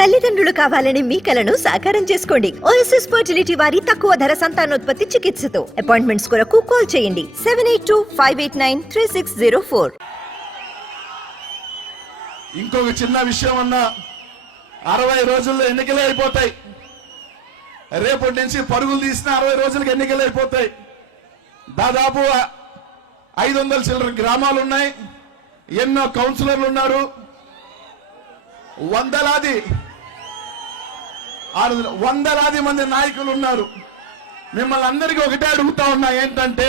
తల్లిదండ్రులు కావాలని మీ కలను సాకారం చేసుకోండి. ఓఎస్ఎస్ ఫర్టిలిటీ వారి తక్కువ ధర సంతానోత్పత్తి చికిత్సతో అపాయింట్మెంట్స్ కొరకు కాల్ చేయండి 7825893604. ఇంకొక చిన్న విషయం అన్నా, 60 రోజుల్లో ఎన్నికలే అయిపోతాయి. రేపటి నుంచి పరుగులు తీసిన 60 రోజులకి ఎన్నికలు అయిపోతాయి. దాదాపు 500 చిల్లర గ్రామాలు ఉన్నాయి, ఎన్నో కౌన్సిలర్లు ఉన్నారు, వందలాది మంది నాయకులు ఉన్నారు. మిమ్మల్ని అందరికీ ఒకటే అడుగుతా ఉన్నా, ఏంటంటే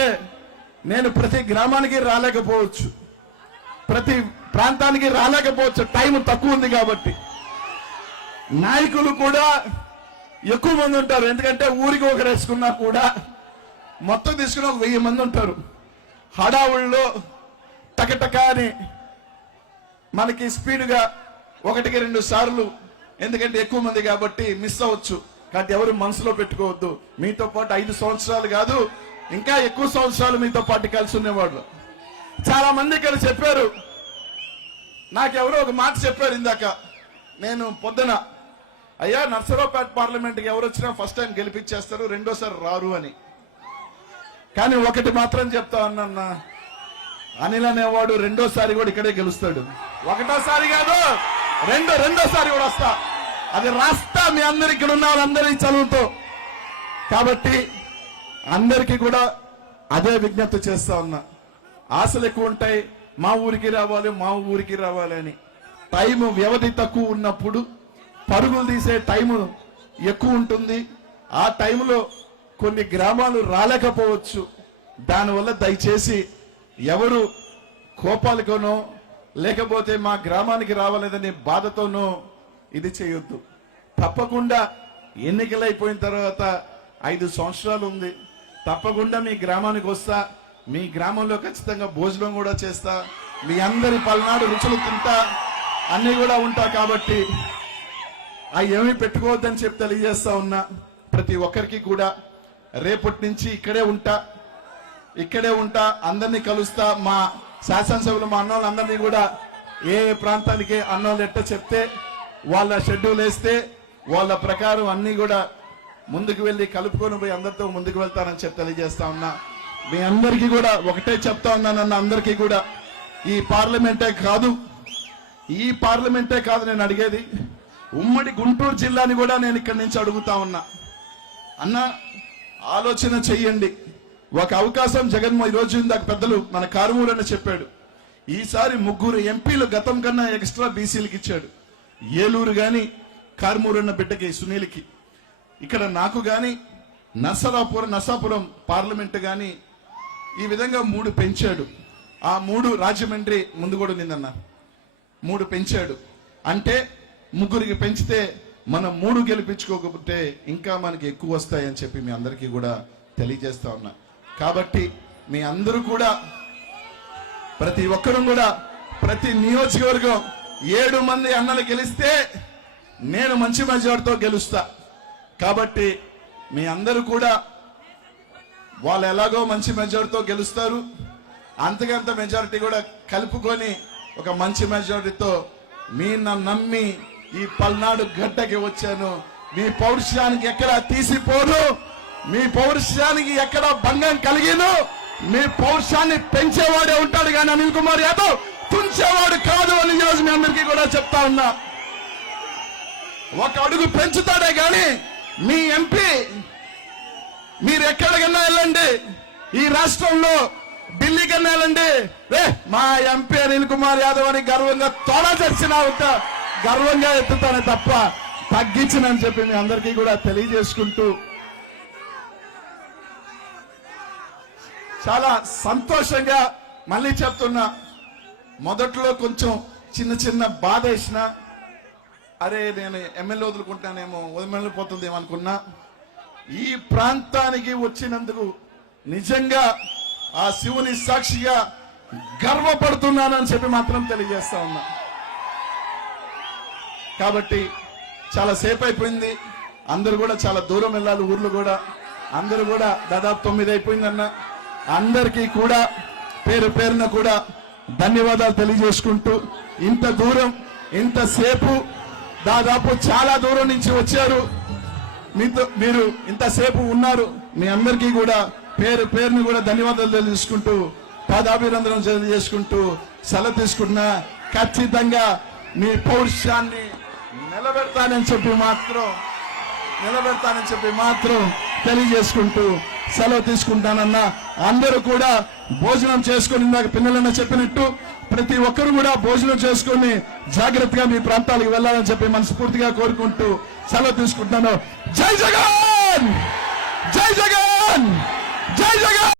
నేను ప్రతి గ్రామానికి రాలేకపోవచ్చు, ప్రతి ప్రాంతానికి రాలేకపోవచ్చు, టైం తక్కువ ఉంది కాబట్టి. నాయకులు కూడా ఎక్కువ మంది ఉంటారు, ఎందుకంటే ఊరికి ఒకరు వేసుకున్నా కూడా మొత్తం తీసుకుని 1000 మంది ఉంటారు. హడావుల్లో టకటకా అని మనకి స్పీడ్గా 1-2 సార్లు, ఎందుకంటే ఎక్కువ మంది కాబట్టి మిస్ అవ్వచ్చు. కాబట్టి ఎవరు మనసులో పెట్టుకోవద్దు. మీతో పాటు 5 సంవత్సరాలు కాదు, ఇంకా ఎక్కువ సంవత్సరాలు మీతో పాటు కలిసి ఉండేవాళ్ళు. చాలా మంది ఇక్కడ చెప్పారు, నాకెవరో ఒక మాట చెప్పారు ఇందాక. నేను పొద్దున, అయ్యా నర్సరావుపేట పార్లమెంట్కి ఎవరు వచ్చినా ఫస్ట్ టైం గెలిపించేస్తారు, రెండోసారి రారు అని. కానీ ఒకటి మాత్రం చెప్తా ఉన్నా, అనిల్ అనేవాడు రెండోసారి కూడా ఇక్కడే గెలుస్తాడు. ఒకటోసారి కాదు, రెండోసారి కూడా వస్తా. అది రాస్తా మీ అందరికి, ఇక్కడ ఉన్న వాళ్ళందరి చదువుతో. కాబట్టి అందరికీ కూడా అదే విజ్ఞప్తి చేస్తా ఉన్నా. ఆశలు ఎక్కువ ఉంటాయి, మా ఊరికి రావాలి అని. టైము వ్యవధి తక్కువ ఉన్నప్పుడు పరుగులు తీసే టైము ఎక్కువ ఉంటుంది. ఆ టైంలో కొన్ని గ్రామాలు రాలేకపోవచ్చు. దానివల్ల దయచేసి ఎవరు కోపాలతోనో లేకపోతే మా గ్రామానికి రావాలేదనే బాధతోనో ఇది చేయొద్దు. తప్పకుండా ఎన్నికలు అయిపోయిన తర్వాత 5 సంవత్సరాలు ఉంది, తప్పకుండా మీ గ్రామానికి వస్తా. మీ గ్రామంలో ఖచ్చితంగా భోజనం కూడా చేస్తా, మీ అందరి పల్నాడు రుచులు తింటా, అన్ని కూడా ఉంటా. కాబట్టి అవి ఏమీ పెట్టుకోవద్దని చెప్పి తెలియజేస్తా ఉన్నా. ప్రతి ఒక్కరికి కూడా రేపటి నుంచి ఇక్కడే ఉంటా, అందరినీ కలుస్తా. మా శాసనసభ్యులు మా అన్నోళ్ళందరినీ కూడా ఏ ప్రాంతానికి అన్నోళ్ళు ఎట్ట చెప్తే వాళ్ళ షెడ్యూల్ వేస్తే వాళ్ళ ప్రకారం అన్ని కూడా ముందుకు వెళ్ళి కలుపుకొని పోయి అందరితో ముందుకు వెళ్తానని చెప్పి తెలియజేస్తా ఉన్నా. మీ అందరికీ కూడా ఒకటే చెప్తా ఉన్నానన్న, అందరికీ కూడా ఈ పార్లమెంటే కాదు నేను అడిగేది, ఉమ్మడి గుంటూరు జిల్లాని కూడా నేను ఇక్కడి నుంచి అడుగుతా ఉన్నా. అన్న ఆలోచన చెయ్యండి. ఒక అవకాశం జగన్మోహన్, ఈరోజు ఇందాక పెద్దలు మన కారుమూరు అని చెప్పాడు, ఈసారి 3 ఎంపీలు గతం కన్నా ఎక్స్ట్రా బీసీలకు ఇచ్చాడు. ఏలూరు గాని, కారుమూరు అన్న బిడ్డకి సునీల్కి, ఇక్కడ నాకు గాని నర్సాపురం పార్లమెంట్ గాని ఈ విధంగా 3 పెంచాడు. ఆ 3 రాజమండ్రి ముందు కూడా నిందన్న 3 పెంచాడు. అంటే 3కి పెంచితే మనం 3 గెలిపించుకోకపోతే ఇంకా మనకి ఎక్కువ వస్తాయని చెప్పి మీ అందరికీ కూడా తెలియజేస్తా ఉన్నా. కాబట్టి మీ అందరూ కూడా, ప్రతి ఒక్కరూ కూడా, ప్రతి నియోజకవర్గం 7 మంది అన్నలు గెలిస్తే నేను మంచి మెజార్టీతో గెలుస్తా. కాబట్టి మీ అందరూ కూడా వాళ్ళు ఎలాగో మంచి మెజార్టీతో గెలుస్తారు, అంతకంత మెజారిటీ కూడా కలుపుకొని ఒక మంచి మెజారిటీతో మీ నమ్మి ఈ పల్నాడు గడ్డకి వచ్చాను. మీ పౌరుషానికి ఎక్కడ తీసిపోను, మీ పౌరుషానికి ఎక్కడ భంగం కలిగిను. మీ పౌరుషాన్ని పెంచేవాడే ఉంటాడు కానీ అనిల్ కుమార్ యాదవ్ తుంచేవాడు కాదు అని ఈరోజు మీ అందరికీ కూడా చెప్తా ఉన్నా. ఒక అడుగు పెంచుతాడే కానీ మీ ఎంపీ, మీరు ఎక్కడికన్నా వెళ్ళండి, ఈ రాష్ట్రంలో ఢిల్లీ కన్నా వెళ్ళండి, మా ఎంపీ అనిల్ కుమార్ యాదవ్ అని గర్వంగా తోడ తెరిచినా ఉంటా, గర్వంగా ఎత్తుతానే తప్ప తగ్గించనని చెప్పి మీ అందరికీ కూడా తెలియజేసుకుంటూ, చాలా సంతోషంగా మళ్ళీ చెప్తున్నా, మొదట్లో కొంచెం చిన్న బాధ వేసిన, అరే నేను ఎమ్మెల్యే వదులుకుంటానేమో, వదిలిపోతుందేమో అనుకున్నా. ఈ ప్రాంతానికి వచ్చినందుకు నిజంగా ఆ శివుని సాక్షిగా గర్వపడుతున్నానని చెప్పి మాత్రం తెలియజేస్తా ఉన్నా. కాబట్టి చాలా సేపు అయిపోయింది, అందరూ కూడా చాలా దూరం వెళ్ళాలి, ఊర్లు కూడా అందరూ కూడా దాదాపు 9 అయిపోయిందన్న. అందరికీ కూడా పేరున కూడా ధన్యవాదాలు తెలియజేసుకుంటూ, ఇంత దూరం ఇంతసేపు దాదాపు చాలా దూరం నుంచి వచ్చారు. మీరు ఇంతసేపు ఉన్నారు. మీ అందరికీ కూడా పేరు పేరుని కూడా ధన్యవాదాలు తెలియజేసుకుంటూ పాదాభినందనం తెలియజేసుకుంటూ సెలవు తీసుకుంటున్నా. ఖచ్చితంగా మీ పౌరుషాన్ని నిలబెడతానని చెప్పి మాత్రం తెలియజేసుకుంటూ సెలవు తీసుకుంటానన్నా. అందరూ కూడా భోజనం చేసుకుని, ఇందాక పిల్లలన్న చెప్పినట్టు ప్రతి ఒక్కరు కూడా భోజనం చేసుకుని జాగ్రత్తగా మీ ప్రాంతాలకు వెళ్ళాలని చెప్పి మనస్ఫూర్తిగా కోరుకుంటూ సెలవు తీసుకుంటున్నాను. జై జగన్, జై జగన్, జై జగన్.